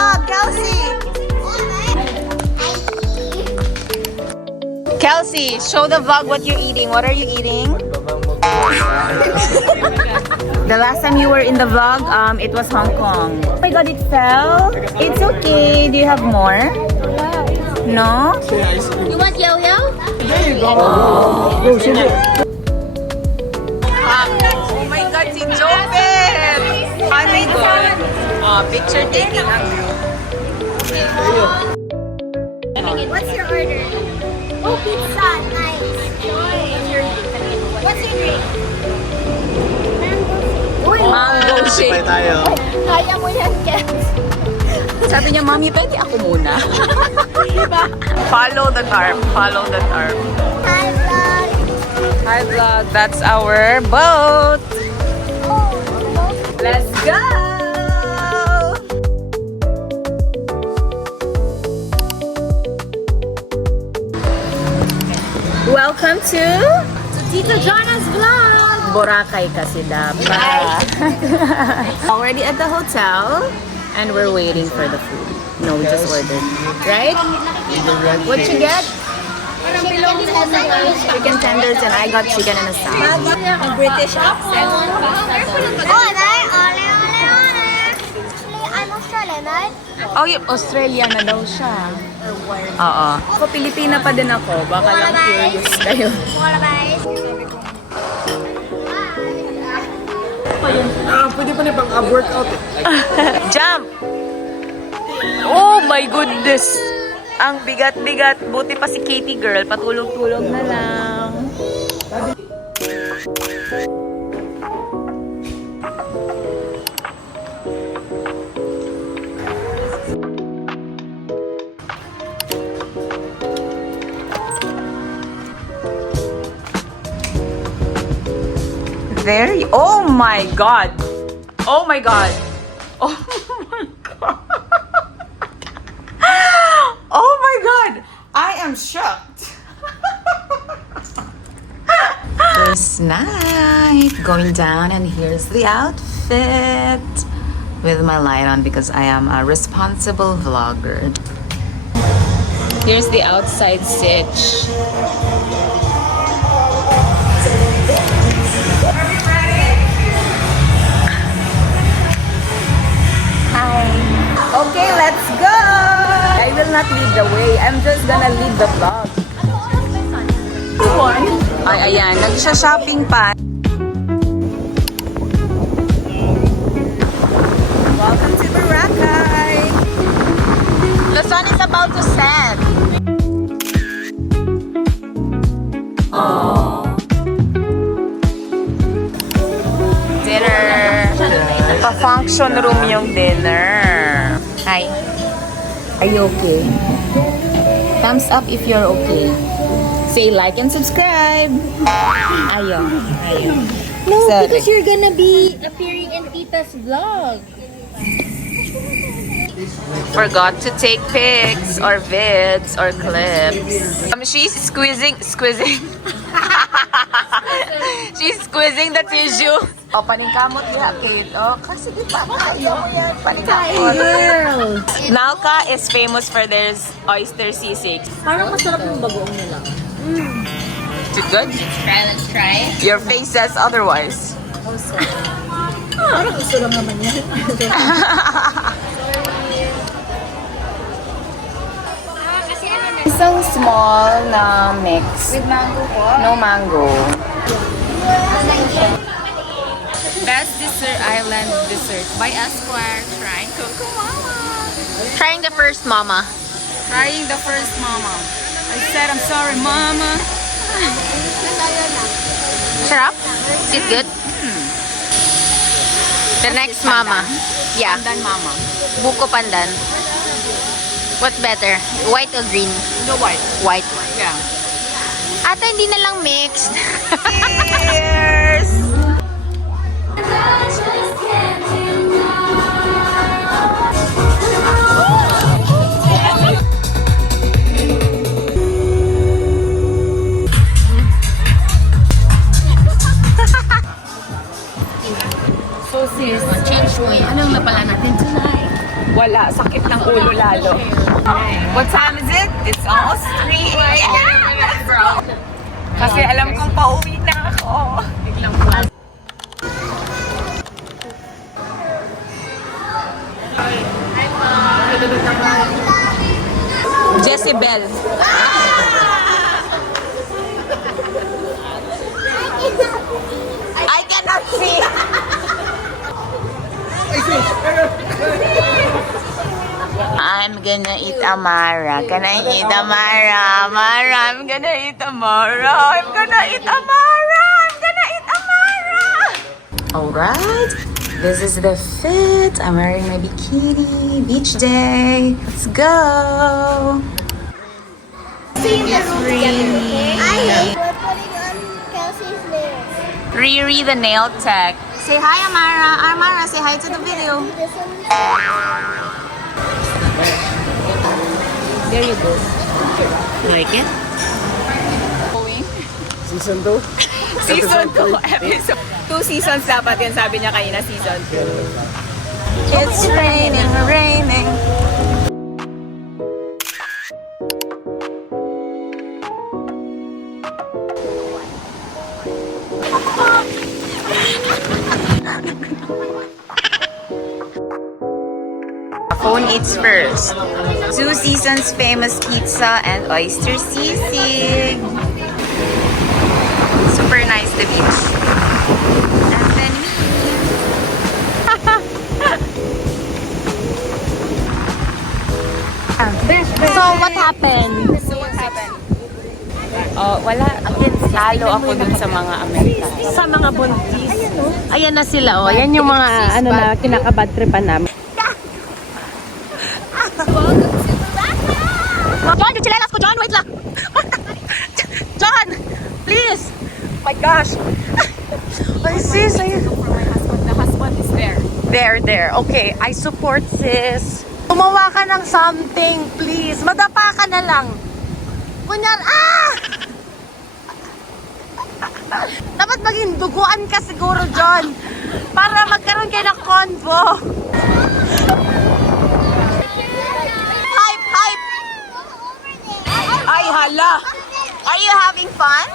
vlog, Kelsey. Kelsey, show the vlog what you're eating. What are you eating? The last time you were in the vlog, it was Hong Kong. Oh my god, it fell. It's okay. Do you have more? No? You want yo-yo? Oh my god, si Jopet! Oh my god. Picture taking ang view. What's your order? Oh, pizza. Nice. What's your drink? Mango shake. Kaya mo yan, Kels. Sabi niya, Mami, pwede ako muna. Follow the carp. Follow the carp. Hi, vlog. Hi vlog, that's our boat. Let's go! Welcome to Tito Jonas vlog. Boracay kasi dapat. Already at the hotel and we're waiting for the food. No, we just ordered. Right? What you get? Chicken tenders and I got chicken and a salad. A British accent. Order. Actually, I'm Australian, right? Oh, yung Australia na daw siya. Oo. Ako, Pilipina pa din ako. Baka lang curious kayo. Pwede pa niya pang workout eh. Jump! Oh my goodness! Ang bigat-bigat. Buti pa si Katie girl. Patulog-tulog na lang. Very. Oh my god! Oh my god! Oh my god! Oh my god! I am shocked. First night going down, and here's the outfit with my light on because I am a responsible vlogger. Here's the outside stitch. Okay, let's go! I will not lead the way. I'm just gonna lead the vlog. Ay, ayan. Nagsha-shopping pa. Welcome to Boracay! The sun is about to set. Dinner. Pa-function room yung dinner. Hi. Are you okay? Thumbs up if you're okay. Say like and subscribe. Ayaw. No, Sorry. because you're gonna be appearing in Tita's vlog. Forgot to take pics or vids or clips. She's squeezing. She's squeezing the tissue. Oh, paningkamot niya, Kate. Oh, kasi di ba ayaw mo yan, paningkamot. Girl. Nalca is famous for their oyster sisig. Parang masarap yung bagoong nila. Is it good? Let's try. Your face says otherwise. Parang gusto lang naman yan. Isang small na mix. With mango po. No mango. Best Dessert Island Dessert by Esquire. Trying Coco Mama. Trying the first mama. Trying the first mama. I said I'm sorry, mama. Sarap? Is it good? The next mama. Yeah. Pandan mama. Buko pandan. What's better? White or green? The white. White. Yeah. Ata, hindi na lang mixed. Cheers! So serious. Change mo eh. Anong napala natin tonight? Wala, sakit ng ulo lalo. What time is it? It's almost 3 a.m. Kasi alam kong pauwi na ako. Jezebel. I cannot see. I'm gonna eat Amara. Can I eat Amara? Amara, I'm gonna eat Amara. I'm gonna eat Amara. I'm gonna eat Amara. Alright, this is the fit. I'm wearing my bikini. Beach day. Let's go. We're putting on Kelsey's nails. Riri the nail tech. Say hi, Amara. Amara, say hi to the video. This one. There you go. Like it? Season 2? Season 2 episode. 2 seasons dapat yan, sabi niya kanina, season 2. It's raining, raining. Phone eats first. 2 Seasons famous pizza and oyster sisig. Super nice the beach. And then So, what happened? oh, wala. Again, talo ako dun sa mga Amerikano. Sa mga buntis. Ayan na sila, oh. Ayan yung mga, ano na, kinakabad tripan namin. John, yung chilelas ko, John, wait lang. John, please. Oh my gosh. Ay, sis, ay. The husband is there. There. Okay, I support sis. Gumawa ka ng something, please. Madapa ka na lang. Kunyan, Dapat maging duguan ka siguro, John. Para magkaroon kayo ng convo. Hype! Ay, hala. Are you having fun?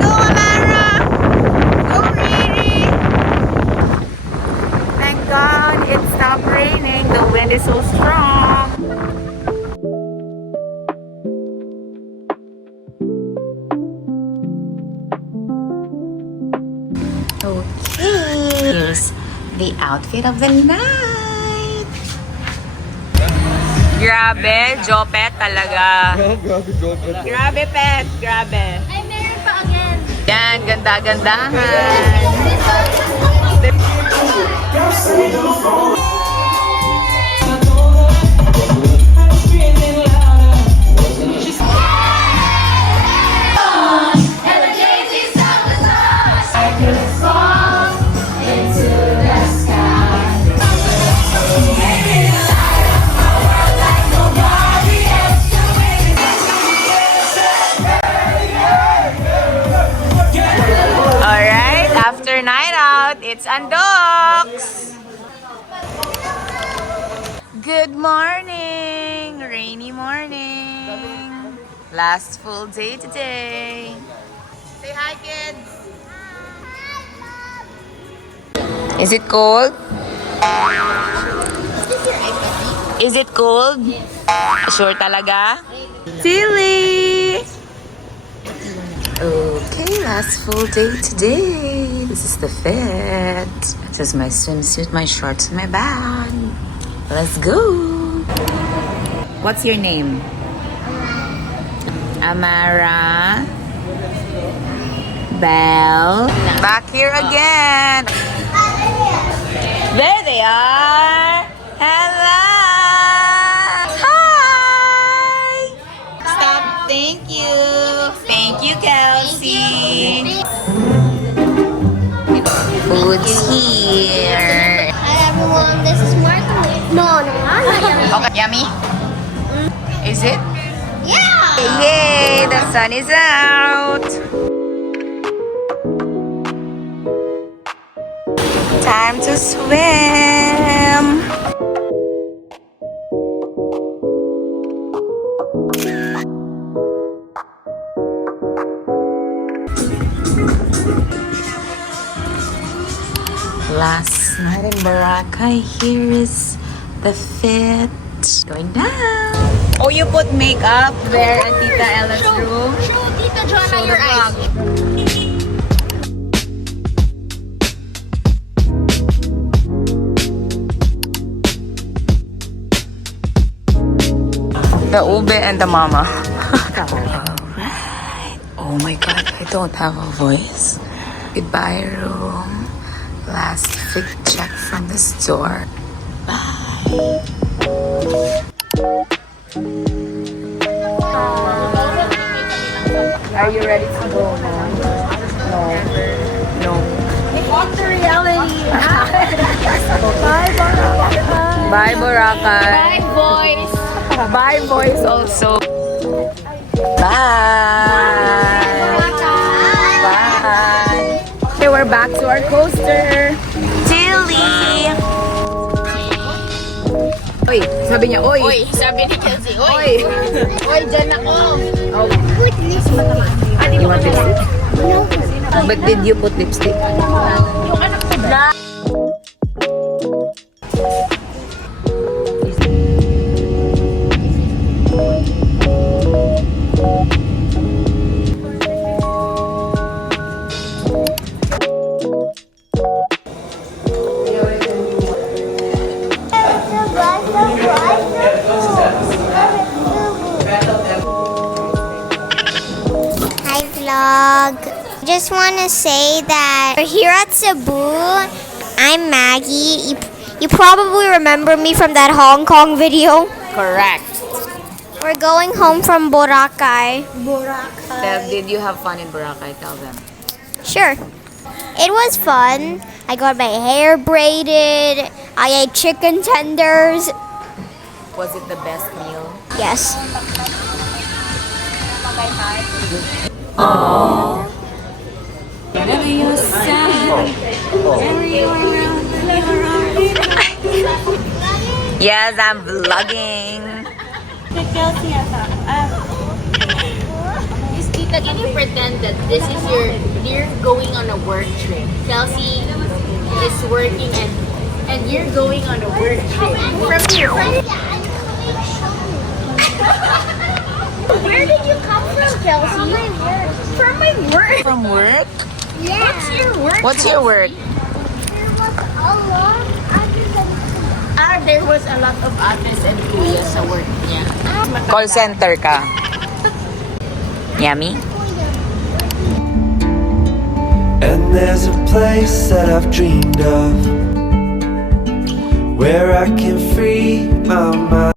Go, Amara! Go, Riri! Thank God it stopped raining. The wind is so strong. Okay, here's the outfit of the night. Grabe, Jopet talaga. Grabe, Pet. Grabe. I married pa again. Yan, ganda-gandahan. Alright, after night out, it's Andoks! Good morning! Rainy morning! Last full day today. Say hi, kids! Is it cold? Is it cold? Sure talaga? Silly! Okay, last full day today. This is the fit. This is my swimsuit, my shorts, and my bag. Let's go. What's your name? Amara. Belle. Back here again. There they are. Hello. Hi. Stop. Thank you. Thank you, Kelsey. Food's here. Hi everyone, this is Martha. No. Okay, yummy? Is it? Yeah! Yay! That's sun is out. Time to swim. Last night in Boracay, here is the fit. Going down. Oh, you put makeup there in Tita Ella's room? Show Tita Joanna your eyes. The ube and the mama. Alright. Oh my god, I don't have a voice. Goodbye, room. Last fit check from the store. Bye. Are you ready to go now? No. On the reality. Bye, Boracay. Bye, boys. Bye, boys also. Bye. Bye. Okay, we're back to our coaster. Tilly. Oy, sabi niya, oy. Oy, sabi ni Chelsea. Oy! Oy, dyan ako! Put this one. You want lipstick? No. But did you put lipstick? Yung anak ko na. Hi vlog. Just want to say that we're here at Cebu. I'm Maggie. You probably remember me from that Hong Kong video. Correct. We're going home from Boracay. Did you have fun in Boracay? Tell them. Sure. It was fun. I got my hair braided. I ate chicken tenders. Was it the best meal? Yes. Whenever you're sad, whenever you're around, yes, I'm vlogging. Miss Tita, can you pretend that this is you're going on a work trip? Chelsea is working and you're going on a work trip. From here. Where did you come from, Chelsea? From my work. From work? Yeah. What's your work? What's your work? There was a lot of ates and kuyas sa work niya. Call center ka. Yummy? And there's a place that I've dreamed of where I can free my mind.